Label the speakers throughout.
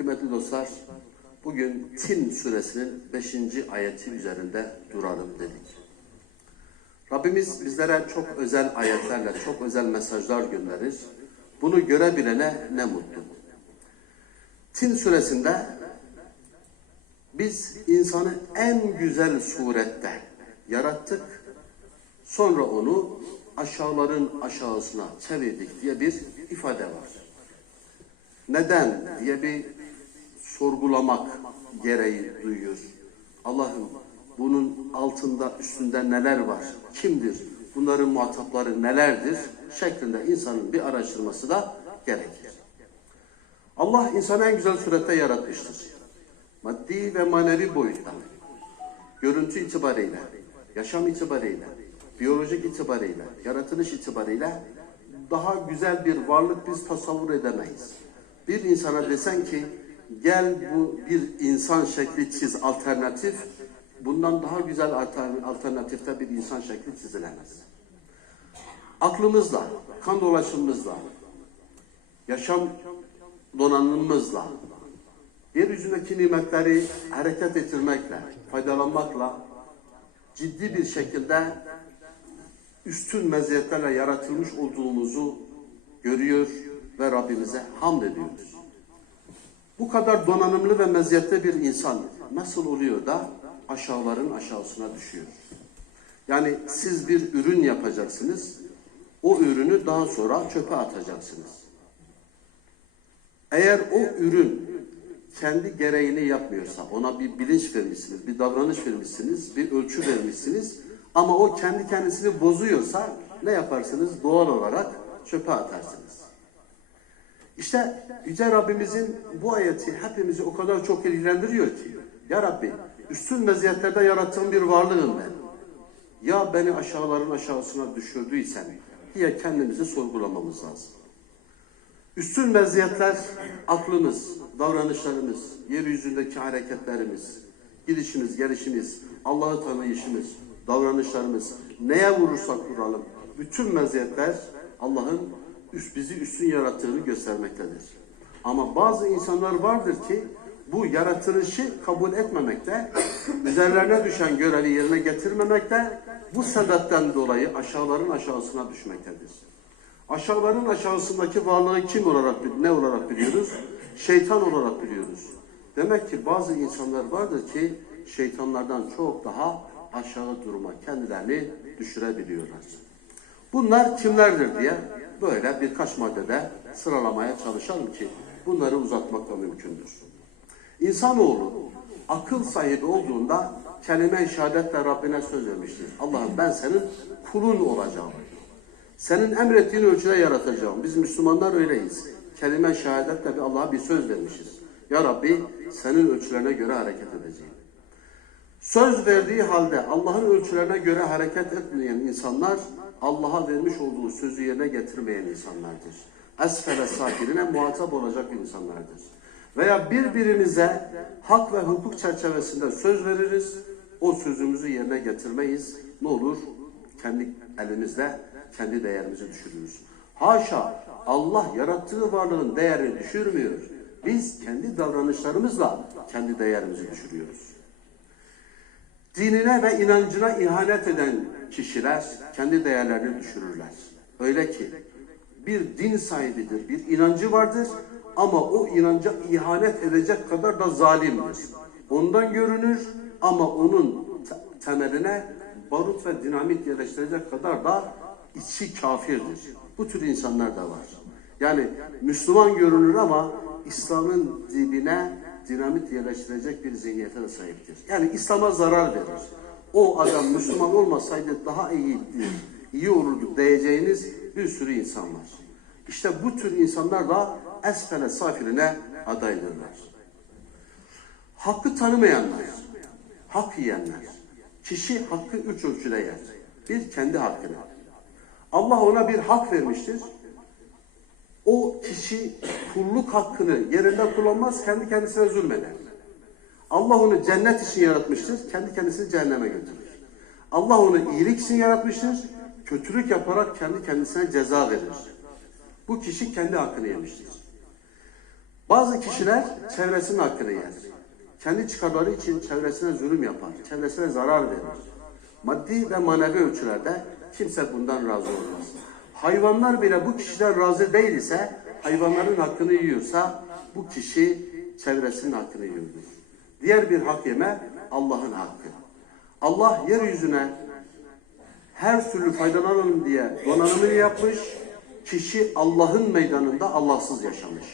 Speaker 1: Kıymetli dostlar, bugün Tin suresinin 5. ayeti üzerinde duralım dedik. Rabbimiz bizlere çok özel ayetlerle, çok özel mesajlar gönderir. Bunu görebilene ne mutlu. Tin suresinde biz insanı en güzel surette yarattık. Sonra onu aşağıların aşağısına çevirdik diye bir ifade var. Neden diye bir sorgulamak gereği duyuyor. Allah'ım bunun altında üstünde neler var? Kimdir? Bunların muhatapları nelerdir? Şeklinde insanın bir araştırması da gerekir. Allah insanı en güzel surette yaratmıştır. Maddi ve manevi boyutta. Görüntü itibariyle, yaşam itibariyle, biyolojik itibariyle, yaratılış itibariyle daha güzel bir varlık biz tasavvur edemeyiz. Bir insana desen ki gel bu bir insan şekli çiz alternatif, bundan daha güzel altern- alternatifte bir insan şekli çizilemez. Aklımızla, kan dolaşımımızla, yaşam donanımımızla, yeryüzündeki nimetleri hareket ettirmekle, faydalanmakla ciddi bir şekilde üstün meziyetlerle yaratılmış olduğumuzu görüyor ve Rabbimize hamd ediyoruz. Bu kadar donanımlı ve meziyetli bir insan nasıl oluyor da aşağıların aşağısına düşüyor? Yani siz bir ürün yapacaksınız, o ürünü daha sonra çöpe atacaksınız. Eğer o ürün kendi gereğini yapmıyorsa, ona bir bilinç vermişsiniz, bir davranış vermişsiniz, bir ölçü vermişsiniz ama o kendi kendisini bozuyorsa ne yaparsınız? Doğal olarak çöpe atarsınız. İşte Yüce Rabbimizin bu ayeti hepimizi o kadar çok ilgilendiriyor ki Ya Rabbi üstün meziyetlerde yarattığın bir varlığım ben. Ya beni aşağıların aşağısına düşürdüysen diye kendimizi sorgulamamız lazım. Üstün meziyetler aklımız, davranışlarımız, yeryüzündeki hareketlerimiz, gidişimiz, gelişimiz, Allah'ı tanıyışımız, davranışlarımız, neye vurursak vuralım, bütün meziyetler Allah'ın üst, bizi üstün yarattığını göstermektedir. Ama bazı insanlar vardır ki bu yaratılışı kabul etmemekte, üzerlerine düşen görevi yerine getirmemekte, bu sebepten dolayı aşağıların aşağısına düşmektedir. Aşağıların aşağısındaki varlığı kim olarak, ne olarak biliyoruz? Şeytan olarak biliyoruz. Demek ki bazı insanlar vardır ki şeytanlardan çok daha aşağı duruma kendilerini düşürebiliyorlar. Bunlar kimlerdir diye böyle birkaç maddede sıralamaya çalışalım ki bunları uzatmak da mümkündür. İnsanoğlu akıl sahibi olduğunda kelime-i şehadetle Rabbine söz vermiştir. Allah'ım ben senin kulun olacağım. Senin emrettiğin ölçüde yaratacağım. Biz Müslümanlar öyleyiz. Kelime şehadetle bir Allah'a bir söz vermişiz. Ya Rabbi senin ölçülerine göre hareket edeceğim. Söz verdiği halde Allah'ın ölçülerine göre hareket etmeyen insanlar Allah'a vermiş olduğu sözü yerine getirmeyen insanlardır. Esfele safirine muhatap olacak insanlardır. Veya birbirimize hak ve hukuk çerçevesinde söz veririz. O sözümüzü yerine getirmeyiz. Ne olur? Kendi elimizde kendi değerimizi düşürürüz. Haşa Allah yarattığı varlığın değerini düşürmüyor. Biz kendi davranışlarımızla kendi değerimizi düşürüyoruz. Dinine ve inancına ihanet eden kişiler kendi değerlerini düşürürler. Öyle ki bir din sahibidir, bir inancı vardır ama o inanca ihanet edecek kadar da zalimdir. Ondan görünür ama onun te- temeline barut ve dinamit yerleştirecek kadar da içi kafirdir. Bu tür insanlar da var. Yani Müslüman görünür ama İslam'ın dibine dinamit yerleştirecek bir zihniyete de sahiptir. Yani İslam'a zarar verir. O adam Müslüman olmasaydı daha iyiydi, iyi olurdu diyeceğiniz bir sürü insan var. İşte bu tür insanlar da esfele safiline adaydırlar. Hakkı tanımayanlar, hak yiyenler. Kişi hakkı üç ölçüde yer. Bir, kendi hakkını. Allah ona bir hak vermiştir. O kişi kulluk hakkını yerinde kullanmaz, kendi kendisine zulmeder. Allah onu cennet için yaratmıştır, kendi kendisini cehenneme götürür. Allah onu iyilik için yaratmıştır, kötülük yaparak kendi kendisine ceza verir. Bu kişi kendi hakkını yemiştir. Bazı kişiler çevresinin hakkını yer. Kendi çıkarları için çevresine zulüm yapar, çevresine zarar verir. Maddi ve manevi ölçülerde kimse bundan razı olmaz. Hayvanlar bile bu kişiden razı değil ise, hayvanların hakkını yiyorsa, bu kişi çevresinin hakkını yiyordur. Diğer bir hak yeme Allah'ın hakkı. Allah yeryüzüne her türlü faydalanalım diye donanımını yapmış. Kişi Allah'ın meydanında Allahsız yaşamış.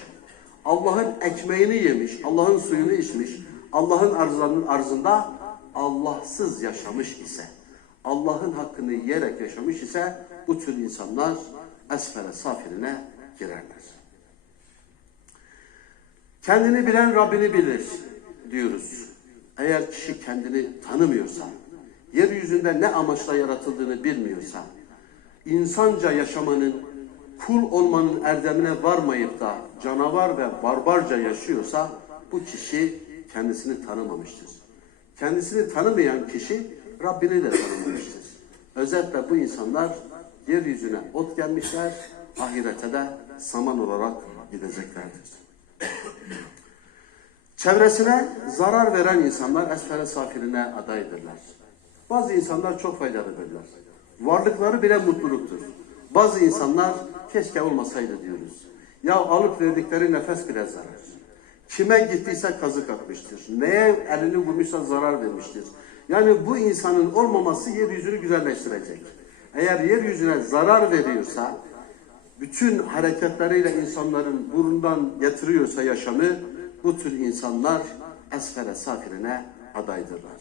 Speaker 1: Allah'ın ekmeğini yemiş, Allah'ın suyunu içmiş, Allah'ın arzlarının arzında Allahsız yaşamış ise, Allah'ın hakkını yiyerek yaşamış ise bu tür insanlar esfere safiline girerler. Kendini bilen Rabbini bilir diyoruz. Eğer kişi kendini tanımıyorsa, yeryüzünde ne amaçla yaratıldığını bilmiyorsa, insanca yaşamanın, kul olmanın erdemine varmayıp da canavar ve barbarca yaşıyorsa, bu kişi kendisini tanımamıştır. Kendisini tanımayan kişi Rabbini de tanımamıştır. Özetle bu insanlar yeryüzüne ot gelmişler, ahirete de saman olarak gideceklerdir. Çevresine zarar veren insanlar esfere safiline adaydırlar. Bazı insanlar çok faydalıdırlar. Varlıkları bile mutluluktur. Bazı insanlar keşke olmasaydı diyoruz. Ya alıp verdikleri nefes bile zarar. Kime gittiyse kazık atmıştır. Neye elini vurmuşsa zarar vermiştir. Yani bu insanın olmaması yeryüzünü güzelleştirecek. Eğer yeryüzüne zarar veriyorsa, bütün hareketleriyle insanların burundan getiriyorsa yaşamı, bu tür insanlar esfere safirine adaydırlar.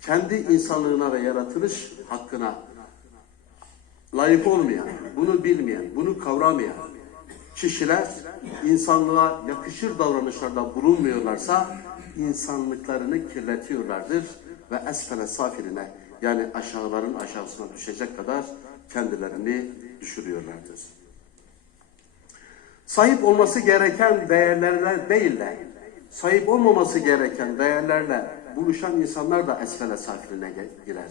Speaker 1: Kendi insanlığına ve yaratılış hakkına layık olmayan, bunu bilmeyen, bunu kavramayan kişiler insanlığa yakışır davranışlarda bulunmuyorlarsa insanlıklarını kirletiyorlardır ve esfere safiline yani aşağıların aşağısına düşecek kadar kendilerini düşürüyorlardır. Sahip olması gereken değerlerle değil de sahip olmaması gereken değerlerle buluşan insanlar da esfele safiline girer.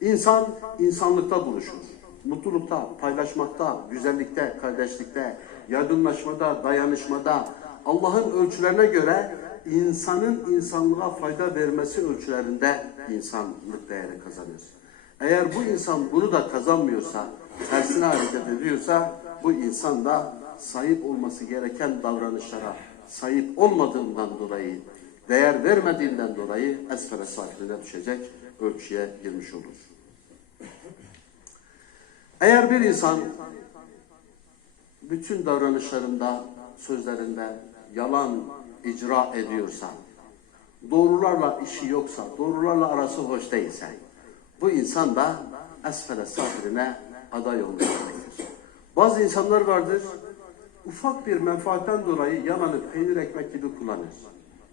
Speaker 1: İnsan insanlıkta buluşur. Mutlulukta, paylaşmakta, güzellikte, kardeşlikte, yardımlaşmada, dayanışmada, Allah'ın ölçülerine göre insanın insanlığa fayda vermesi ölçülerinde insanlık değeri kazanır. Eğer bu insan bunu da kazanmıyorsa, tersine hareket ediyorsa, bu insan da sahip olması gereken davranışlara sahip olmadığından dolayı, değer vermediğinden dolayı esfere safiline düşecek ölçüye girmiş olur. Eğer bir insan bütün davranışlarında, sözlerinde yalan icra ediyorsa, doğrularla işi yoksa, doğrularla arası hoş değilse, bu insan da esfere safirine aday olmuş demektir. Bazı insanlar vardır, ufak bir menfaatten dolayı yalanı peynir ekmek gibi kullanır.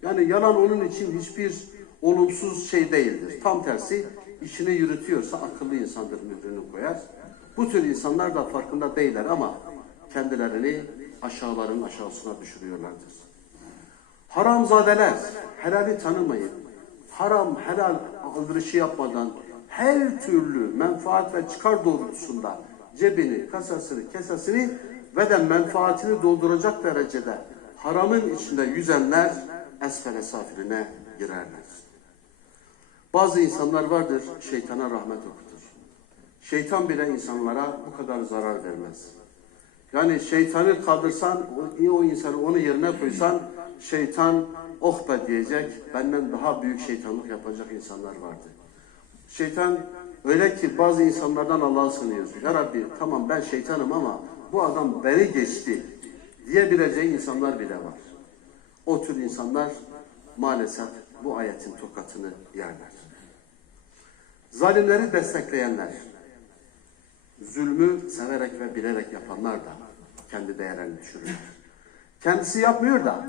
Speaker 1: Yani yalan onun için hiçbir olumsuz şey değildir. Tam tersi işini yürütüyorsa akıllı insandır mührünü koyar. Bu tür insanlar da farkında değiller ama kendilerini aşağıların aşağısına düşürüyorlardır. Haramzadeler helali tanımayıp haram helal aldırışı yapmadan her türlü menfaat ve çıkar doğrultusunda cebini, kasasını, kesesini ve de menfaatini dolduracak derecede haramın içinde yüzenler esfele safiline girerler. Bazı insanlar vardır şeytana rahmet okutur. Şeytan bile insanlara bu kadar zarar vermez. Yani şeytanı kaldırsan, o, o insanı onun yerine koysan, şeytan oh be diyecek, benden daha büyük şeytanlık yapacak insanlar vardı. Şeytan öyle ki bazı insanlardan Allah'a sığınıyorsun. Ya Rabbi tamam ben şeytanım ama bu adam beni geçti diyebileceği insanlar bile var. O tür insanlar maalesef bu ayetin tokatını yerler. Zalimleri destekleyenler, zulmü severek ve bilerek yapanlar da kendi değerlerini düşürürler. Kendisi yapmıyor da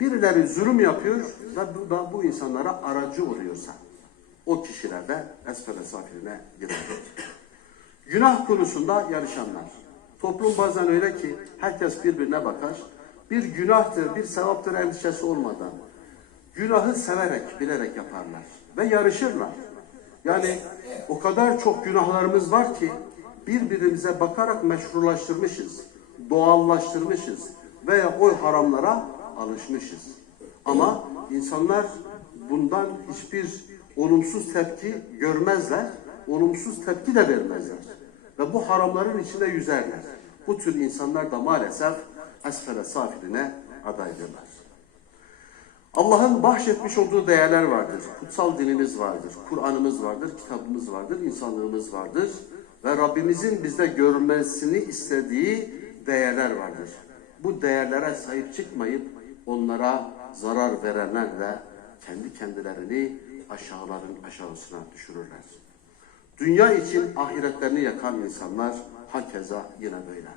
Speaker 1: birileri zulüm yapıyor ve bu da bu insanlara aracı oluyorsa o kişiler de esfere safirine girerler. Günah konusunda yarışanlar. Toplum bazen öyle ki herkes birbirine bakar. Bir günahtır, bir sevaptır endişesi olmadan günahı severek, bilerek yaparlar ve yarışırlar. Yani o kadar çok günahlarımız var ki birbirimize bakarak meşrulaştırmışız, doğallaştırmışız. veya o haramlara alışmışız. Ama insanlar bundan hiçbir olumsuz tepki görmezler, olumsuz tepki de vermezler. Ve bu haramların içinde yüzerler. Bu tür insanlar da maalesef esfele safiline adaydırlar. Allah'ın bahşetmiş olduğu değerler vardır. Kutsal dinimiz vardır, Kur'an'ımız vardır, kitabımız vardır, insanlığımız vardır. Ve Rabbimizin bizde görmesini istediği değerler vardır. Bu değerlere sahip çıkmayıp onlara zarar verenler de kendi kendilerini aşağıların aşağısına düşürürler. Dünya için ahiretlerini yakan insanlar hakeza yine böyle.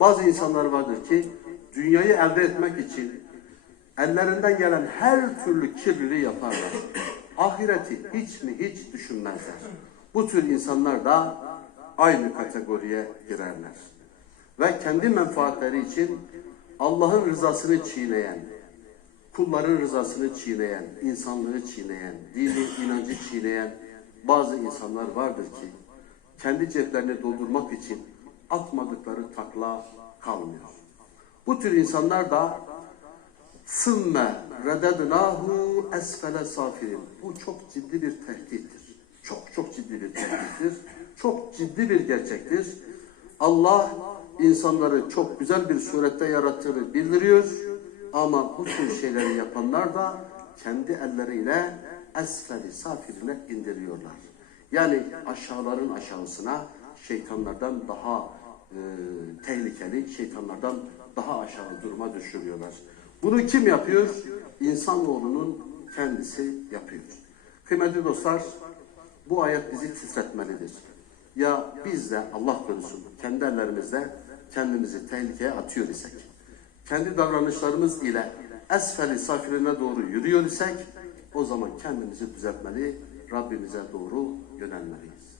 Speaker 1: Bazı insanlar vardır ki dünyayı elde etmek için ellerinden gelen her türlü kirliliği yaparlar. Ahireti hiç mi hiç düşünmezler. Bu tür insanlar da aynı kategoriye girerler. Ve kendi menfaatleri için Allah'ın rızasını çiğneyen, kulların rızasını çiğneyen, insanlığı çiğneyen, dini, inancı çiğneyen bazı insanlar vardır ki kendi ceplerini doldurmak için atmadıkları takla kalmıyor. Bu tür insanlar da Sümme redednahu esfele safirin. Bu çok ciddi bir tehdittir. Çok çok ciddi bir tehdittir. Çok ciddi bir gerçektir. Allah insanları çok güzel bir surette yarattığını bildiriyor. Ama bu tür şeyleri yapanlar da kendi elleriyle esfeli safirine indiriyorlar. Yani aşağıların aşağısına şeytanlardan daha e, tehlikeli, şeytanlardan daha aşağı duruma düşürüyorlar. Bunu kim yapıyor? İnsanoğlunun kendisi yapıyor. Kıymetli dostlar, bu ayet bizi titretmelidir. Ya biz de Allah korusun kendi ellerimizle kendimizi tehlikeye atıyor isek, kendi davranışlarımız ile esfeli safirine doğru yürüyor isek, o zaman kendimizi düzeltmeli, Rabbimize doğru yönelmeliyiz.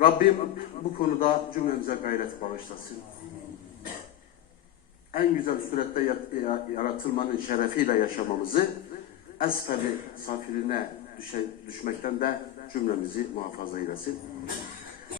Speaker 1: Rabbim bu konuda cümlemize gayret bağışlasın. En güzel surette yaratılmanın şerefiyle yaşamamızı esfeli safirine düşe, düşmekten de cümlemizi muhafaza eylesin.